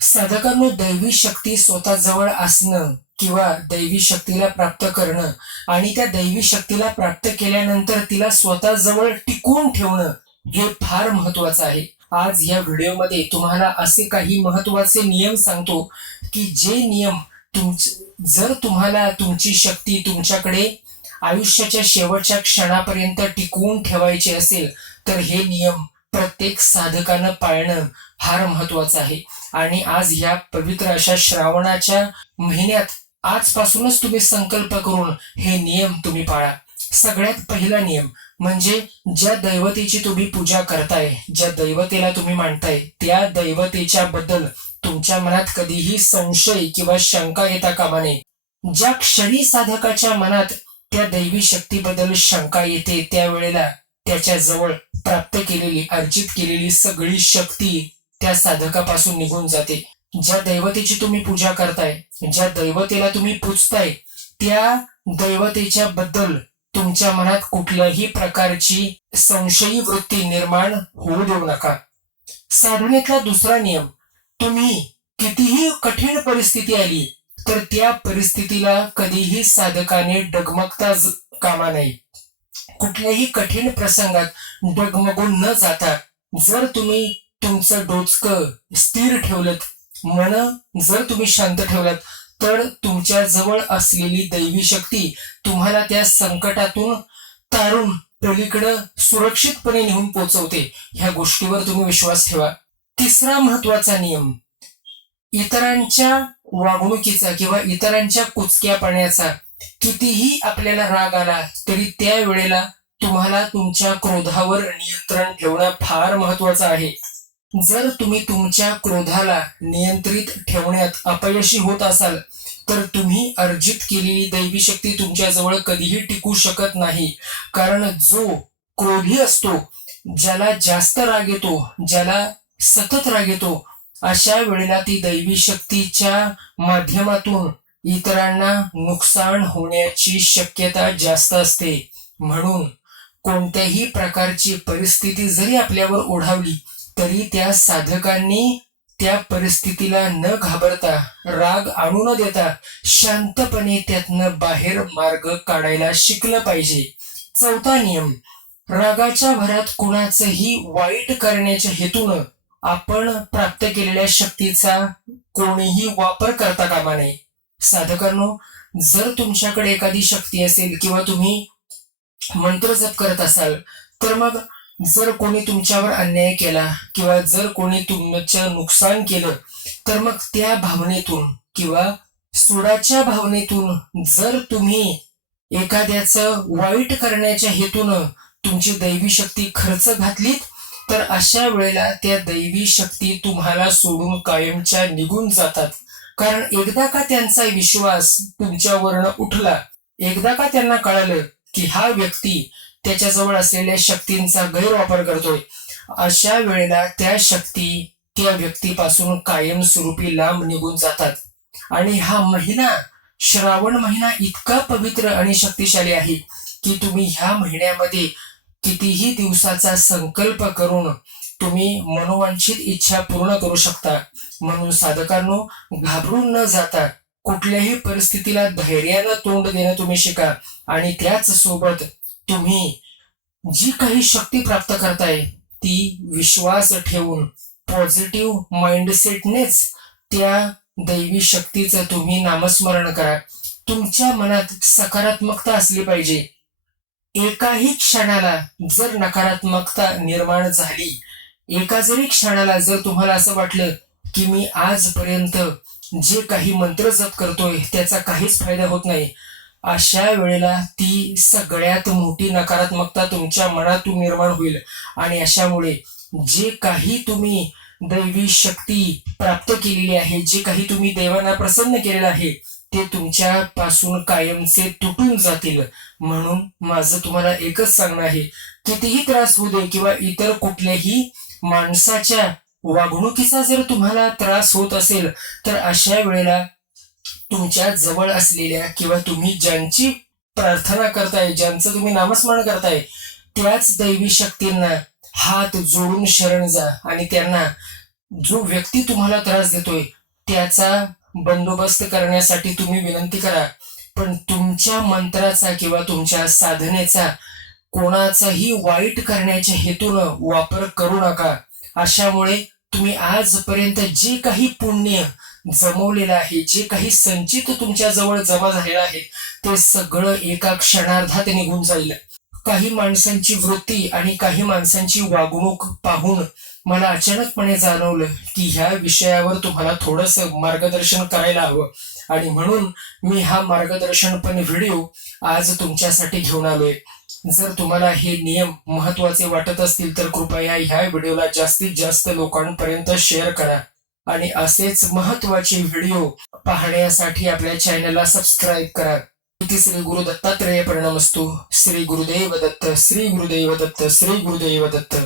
साधकांनो दैवी शक्ती स्वतः जवळ असणं किंवा दैवी शक्तीला प्राप्त करणं आणि त्या दैवी शक्तीला प्राप्त केल्यानंतर तिला स्वतः जवळ टिकवून ठेवणं हे फार महत्वाचं आहे. आज या व्हिडिओमध्ये तुम्हाला असे काही महत्त्वाचे नियम सांगतो की जे नियम तुमच जर तुम्हाला तुमची शक्ती तुमच्याकडे आयुष्याच्या शेवटच्या क्षणापर्यंत टिकवून ठेवायचे असेल तर हे नियम प्रत्येक साधकानं पाळणं फार महत्वाचं आहे. आणि आज ह्या पवित्र अशा श्रावणाच्या महिन्यात आजपासूनच तुम्ही संकल्प करून हे नियम तुम्ही पाळा. सगळ्यात पहिला नियम म्हणजे ज्या दैवतेची तुम्ही पूजा करताय ज्या दैवतेला तुम्ही मानताय त्या दैवतेच्या बद्दल तुमच्या मनात कधीही संशय किंवा शंका येता कामा नये. ज्या क्षणी साधकाच्या मनात त्या दैवी शक्तीबद्दल शंका येते त्यावेळेला त्याच्याजवळ प्राप्त केलेली अर्जित केलेली सगळी शक्ती त्या साधकापासून निघून जाते. ज्या दैवतेची तुम्ही पूजा करताय ज्या दैवतेला तुम्ही पूजताय त्या दैवतेच्या बद्दल तुमच्या मनात कुठल्याही प्रकारची संशयी वृत्ती निर्माण होऊ देऊ नका. साधनेतला दुसरा नियम तुम्ही कितीही कठीण परिस्थिती आली तर त्या परिस्थितीला कधीही साधकाने डगमगता कामा नये. कुठल्याही कठीण प्रसंगात डगमगून न जाता जर तुम्ही तुमचं डोचकं स्थिर ठेवलं मन जर तुम्ही शांत ठेवलात तर तुमच्या जवळ असलेली दैवी शक्ती तुम्हाला त्या संकटातून तारून पलीकडं सुरक्षितपणे नेऊन पोचवते. ह्या गोष्टीवर तुम्ही विश्वास ठेवा. तिसरा महत्त्वाचा नियम इतरांच्या वागणुकीचा किंवा इतरांच्या कुचक्या पाण्याचा. कितीही आपल्याला राग आला तरी त्या वेळेला तुम्हाला तुमच्या क्रोधावर नियंत्रण ठेवणं फार महत्वाचं आहे. जर तुम्ही तुमच्या क्रोधाला नियंत्रित ठेवण्यात अपयशी होत असाल तर तुम्ही अर्जित केलेली दैवी शक्ती तुमच्या जवळ कधीही टिकू शकत नाही. कारण जो क्रोधी असतो ज्याला जास्त राग येतो ज्याला सतत राग येतो अशा वेळेला ती दैवी शक्तीच्या माध्यमातून इतरांना नुकसान होण्याची शक्यता जास्त असते. म्हणून कोणत्याही प्रकारची परिस्थिती जरी आपल्यावर ओढावली तरी त्या साधकांनी त्या परिस्थितीला न घाबरता राग आणू न देता शांतपणे त्यातनं बाहेर मार्ग काढायला शिकलं पाहिजे. चौथा नियम रागाच्या भरात कुणाचंही वाईट करण्याच्या हेतून आपण प्राप्त केलेल्या शक्तीचा कोणीही वापर करता कामा नये. साधकांनो जर तुमच्याकडे एखादी शक्ती असेल किंवा तुम्ही मंत्र जप करत असाल तर मग जर कोणी तुमच्यावर अन्याय केला किंवा जर कोणी तुमचं नुकसान केलं तर मग त्या भावनेतून किंवा सुडाच्या भावनेतून जर तुम्ही एखाद्याचं वाईट करण्याच्या हेतून तुमची दैवी शक्ती खर्च घातलीत तर अशा वेळेला त्या दैवी शक्ती तुम्हाला सोडून कायमच्या निघून जातात. कारण एकदा का त्यांचा विश्वास तुमच्यावरनं उठला एकदा का त्यांना कळालं की हा व्यक्ती त्याच्याजवळ असलेल्या शक्तींचा गैरवापर करतोय. अशा वेळेला त्या शक्ती त्या व्यक्तीपासून कायमस्वरूपी लांब निघून जातात. आणि हा महिना श्रावण महिना इतका पवित्र आणि शक्तिशाली आहे की तुम्ही ह्या महिन्यामध्ये कितीही दिवसाचा संकल्प करून तुम्ही मनोवांछित इच्छा पूर्ण करू शकता. म्हणून साधकांनो घाबरून न जाता कुठल्याही परिस्थितीला धैर्यानं तोंड देणं तुम्ही शिका आणि त्याच सोबत तुम्ही जी काही शक्ती प्राप्त करताय ती विश्वास ठेवून पॉझिटिव्ह माइंडसेटनेच त्या दैवी शक्तीचं तुम्ही नामस्मरण करा. तुमच्या मनात सकारात्मकता असली पाहिजे. एकाही क्षणाला जर नकारात्मकता निर्माण झाली एका जरी क्षणाला जर तुम्हाला असं वाटलं की मी आजपर्यंत जे काही मंत्र जप करतोय त्याचा काहीच फायदा होत नाही. अशा वेळेला ती सगळ्यात मोठी नकारात्मकता तुमच्या मनातून निर्माण होईल. आणि अशामुळे जे काही तुम्ही दैवी शक्ती प्राप्त केलेली आहे जे काही तुम्ही देवांना प्रसन्न केलेलं आहे ते तुमच्या पासून कायमचे तुटून जातील. म्हणून माझं तुम्हाला एकच सांगणं आहे कितीही त्रास होऊ दे किंवा इतर कुठल्याही माणसाच्या वागणुकीचा जर तुम्हाला त्रास होत असेल तर अशा वेळेला तुमच्या जवळ असलेल्या किंवा तुम्ही ज्यांची प्रार्थना करताय ज्यांचं तुम्ही नामस्मरण करताय त्याच दैवी शक्तींना हात जोडून शरण जा आणि त्यांना जो व्यक्ती तुम्हाला त्रास देतोय त्याचा बंदोबस्त करण्यासाठी तुम्ही विनंती करा. पण तुमच्या मंत्राचा किंवा तुमच्या साधनेचा कोणाचाही वाईट करण्याच्या हेतूनं वापर करू नका. अशामुळे तुम्ही आजपर्यंत जे काही पुण्य जमवलेलं आहे. जे काही संचित तुमच्या जवळ जमा झालेलं आहे ते सगळं एका क्षणार्धात निघून जाईल. काही माणसांची वृत्ती आणि काही माणसांची वागणूक पाहून मला अचानकपणे जाणवलं की ह्या विषयावर तुम्हाला थोडस मार्गदर्शन करायला हवं. आणि म्हणून मी हा मार्गदर्शन पण व्हिडिओ आज तुमच्यासाठी घेऊन आलोय. जर तुम्हाला हे नियम महत्त्वाचे वाटत असतील तर कृपया ह्या व्हिडिओला जास्तीत जास्त लोकांपर्यंत शेअर करा. आणि असेच महत्त्वाचे व्हिडिओ पाहण्यासाठी आपल्या चॅनलला सबस्क्राईब करा. इथे श्री गुरु दत्तात्रेय परिणाम असतो श्री गुरुदेव दत्त श्री गुरुदेव दत्त श्री गुरुदेव दत्त.